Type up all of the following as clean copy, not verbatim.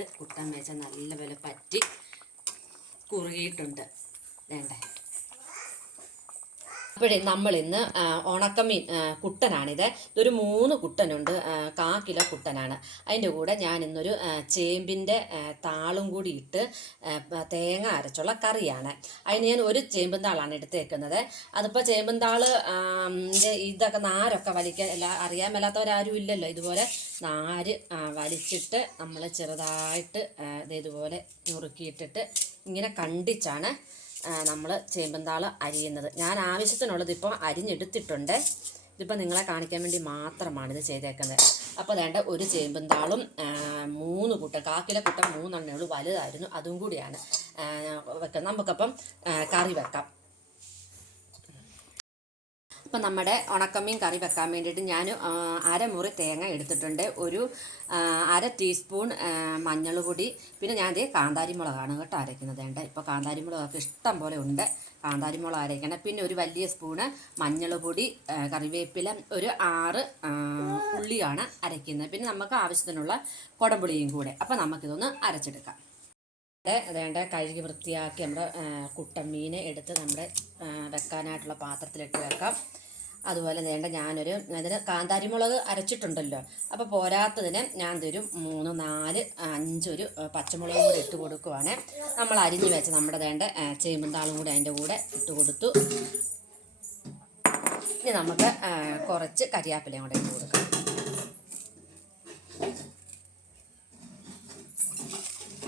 ഇട്ട് കുട്ടൻ വെച്ച നല്ലപോലെ പറ്റി കുറുകിയിട്ടുണ്ട്. വേണ്ടേ അപ്പോഴേ നമ്മളിന്ന് ഉണക്കമീൻ കുട്ടനാണിത്. ഇതൊരു 3 കുട്ടനുണ്ട്, 1/4 കിലോ കുട്ടനാണ്. അതിൻ്റെ കൂടെ ഞാനിന്നൊരു ചേമ്പിൻ്റെ താളും കൂടി ഇട്ട് തേങ്ങ അരച്ചുള്ള കറിയാണ്. അതിന് ഞാൻ ഒരു ചേമ്പും താളാണ് എടുത്തേക്കുന്നത്. അതിപ്പോൾ ചേമ്പും താള് ഇതൊക്കെ നാരൊക്കെ വലിക്കാൻ അറിയാൻ മേലാത്തവരാരും ഇല്ലല്ലോ. ഇതുപോലെ നാര് വലിച്ചിട്ട് നമ്മൾ ചെറുതായിട്ട് ഇതുപോലെ നുറുക്കിയിട്ടിട്ട് ഇങ്ങനെ കണ്ടിച്ചാണ് നമ്മൾ ചേമ്പന്താള് അരിയുന്നത്. ഞാൻ ആവശ്യത്തിനുള്ളത് ഇപ്പോൾ അരിഞ്ഞെടുത്തിട്ടുണ്ട്. ഇതിപ്പോൾ നിങ്ങളെ കാണിക്കാൻ വേണ്ടി മാത്രമാണ് ഇത് ചെയ്തേക്കുന്നത്. അപ്പോൾ വേണ്ട ഒരു ചേമ്പന്താളും 3 കുട്ടൻ, 1/4 കിലോ കുട്ടൻ 3 എണ്ണേ ഉള്ളൂ, വലുതായിരുന്നു. അതും കൂടിയാണ് വെക്കുന്നത്. നമുക്കപ്പം കറി വെക്കാം. അപ്പം നമ്മുടെ ഉണക്കമീൻ കറി വെക്കാൻ വേണ്ടിയിട്ട് ഞാൻ 1/2 മുറി തേങ്ങ എടുത്തിട്ടുണ്ട്, ഒരു 1/2 ടീസ്പൂൺ മഞ്ഞൾ പൊടി, പിന്നെ ഞാൻ കാന്താരി മുളകാണ് കേട്ടോ അരയ്ക്കുന്നത്. വേണ്ട ഇപ്പോൾ കാന്താരി മുളകൊക്കെ ഇഷ്ടം പോലെ ഉണ്ട്, കാന്താരി മുളക് അരയ്ക്കണം. പിന്നെ ഒരു വലിയ സ്പൂണ് മഞ്ഞൾ പൊടി, കറിവേപ്പില, ഒരു 6 ഉള്ളിയാണ് അരയ്ക്കുന്നത്. പിന്നെ നമുക്ക് ആവശ്യത്തിനുള്ള കുടംപുളിയും കൂടെ. അപ്പോൾ നമുക്കിതൊന്ന് അരച്ചെടുക്കാം. അതേണ്ട കഴുകി വൃത്തിയാക്കി നമ്മുടെ കുട്ടൻ മീൻ എടുത്ത് നമ്മുടെ വെക്കാനായിട്ടുള്ള പാത്രത്തിലിട്ട് വെക്കാം. അതുപോലെ വേണ്ട ഞാനൊരു അതിന് കാന്താരിമുളക് അരച്ചിട്ടുണ്ടല്ലോ, അപ്പോൾ പോരാത്തതിന് ഞാൻ തരും 3, 4, 5 ഒരു പച്ചമുളകും കൂടെ ഇട്ട് കൊടുക്കുവാണ്. നമ്മൾ അരിഞ്ഞു വെച്ച് നമ്മുടെ വേണ്ട ചേമ്പുംതാളും കൂടെ അതിൻ്റെ കൂടെ ഇട്ട് കൊടുത്തു. ഇനി നമുക്ക് കുറച്ച് കരിയാപ്പിലയും കൂടെ ഇട്ട് കൊടുക്കാം.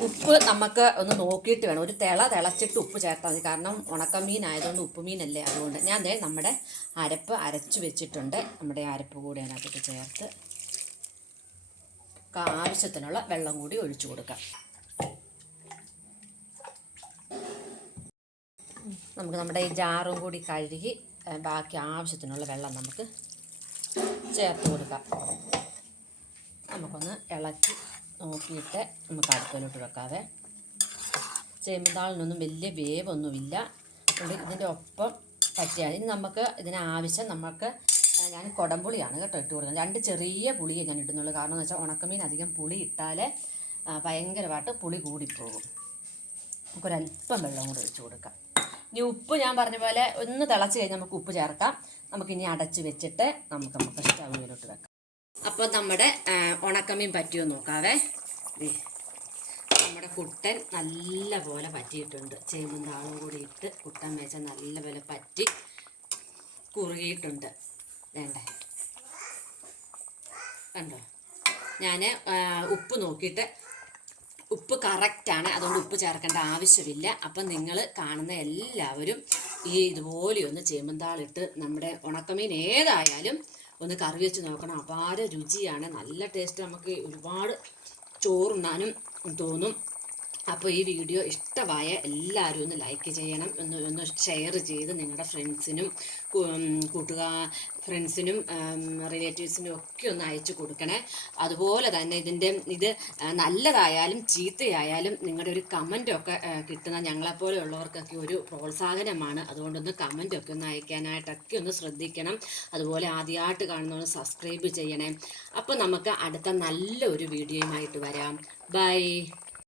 ഉപ്പ് നമുക്ക് ഒന്ന് നോക്കിയിട്ട് വേണം, ഒരു തിളച്ചിട്ട് ഉപ്പ് ചേർത്താൽ മതി. കാരണം ഉണക്കമീൻ ആയതുകൊണ്ട് ഉപ്പുമീനല്ലേ, അതുകൊണ്ട് ഞാൻ നമ്മുടെ അരപ്പ് അരച്ചു വെച്ചിട്ടുണ്ട്. നമ്മുടെ അരപ്പ് കൂടി അതിനകത്തേക്ക് ചേർത്ത് ആവശ്യത്തിനുള്ള വെള്ളം കൂടി ഒഴിച്ചു കൊടുക്കാം. നമുക്ക് നമ്മുടെ ഈ ജാറും കൂടി കഴുകി ബാക്കി ആവശ്യത്തിനുള്ള വെള്ളം നമുക്ക് ചേർത്ത് കൊടുക്കാം. നമുക്കൊന്ന് ഇളക്കി നോക്കിയിട്ട് നമുക്ക് അടുപ്പിലോട്ട് വെക്കാതെ. ചേമ്പുംതാളിനൊന്നും വലിയ വേവൊന്നുമില്ല, അതുകൊണ്ട് ഇതിൻ്റെ ഒപ്പം പറ്റിയാണ്. ഇനി നമുക്ക് ഇതിനാവശ്യം ഞാൻ കുടംപുളിയാണ് കേട്ടോ ഇട്ട് കൊടുക്കുന്നത്. 2 ചെറിയ പുളിയെ ഞാൻ ഇടുന്നുള്ളൂ. കാരണം എന്ന് വെച്ചാൽ ഉണക്കമീൻ അധികം പുളി ഇട്ടാൽ ഭയങ്കരമായിട്ട് പുളി കൂടിപ്പോകും. നമുക്കൊരല്പം വെള്ളം കൂടി ഒഴിച്ച് കൊടുക്കാം. ഇനി ഉപ്പ് ഞാൻ പറഞ്ഞ പോലെ ഒന്ന് തിളച്ച് കഴിഞ്ഞാൽ നമുക്ക് ഉപ്പ് ചേർക്കാം. നമുക്കിനി അടച്ച് വെച്ചിട്ട് നമുക്ക് സ്റ്റൗവിലോട്ട് വെക്കാം. അപ്പോൾ നമ്മുടെ ഉണക്കമീൻ പറ്റിയോ നോക്കാവേ. നമ്മുടെ കുട്ടൻ നല്ല പോലെ പറ്റിയിട്ടുണ്ട്. ചേമ്പുംതാളും കൂടി ഇട്ട് കുട്ടൻ വെച്ച നല്ല പോലെ പറ്റി കുറുകിയിട്ടുണ്ട്. വേണ്ടേ കണ്ടോ, ഞാൻ ഉപ്പ് നോക്കിയിട്ട് ഉപ്പ് കറക്റ്റാണ്, അതുകൊണ്ട് ഉപ്പ് ചേർക്കേണ്ട ആവശ്യമില്ല. അപ്പം നിങ്ങൾ കാണുന്ന എല്ലാവരും ഇതുപോലെയൊന്ന് ചേമ്പുംതാളിട്ട് നമ്മുടെ ഉണക്കമീൻ ഏതായാലും ഒന്ന് കറി വെച്ച് നോക്കണം. അപാര രുചിയാണ്, നല്ല ടേസ്റ്റ്, നമുക്ക് ഒരുപാട് ചോറുണ്ണാനും തോന്നും. അപ്പോൾ ഈ വീഡിയോ ഇഷ്ടമായ എല്ലാവരും ഒന്ന് ലൈക്ക് ചെയ്യണം, ഒന്ന് ഷെയർ ചെയ്ത് നിങ്ങളുടെ ഫ്രണ്ട്സിനും റിലേറ്റീവ്സിനും ഒക്കെ ഒന്ന് അയച്ചു കൊടുക്കണേ. അതുപോലെ തന്നെ ഇത് നല്ലതായാലും ചീത്തയായാലും നിങ്ങളുടെ ഒരു കമൻറ്റൊക്കെ കിട്ടുന്ന ഞങ്ങളെപ്പോലെയുള്ളവർക്കൊക്കെ ഒരു പ്രോത്സാഹനമാണ്. അതുകൊണ്ടൊന്ന് കമൻറ്റൊക്കെ ഒന്ന് അയക്കാനായിട്ടൊക്കെ ഒന്ന് ശ്രദ്ധിക്കണം. അതുപോലെ ആദ്യമായിട്ട് കാണുന്നവർ സബ്സ്ക്രൈബ് ചെയ്യണേ. അപ്പോൾ നമുക്ക് അടുത്ത നല്ലൊരു വീഡിയോയുമായിട്ട് വരാം. ബൈ.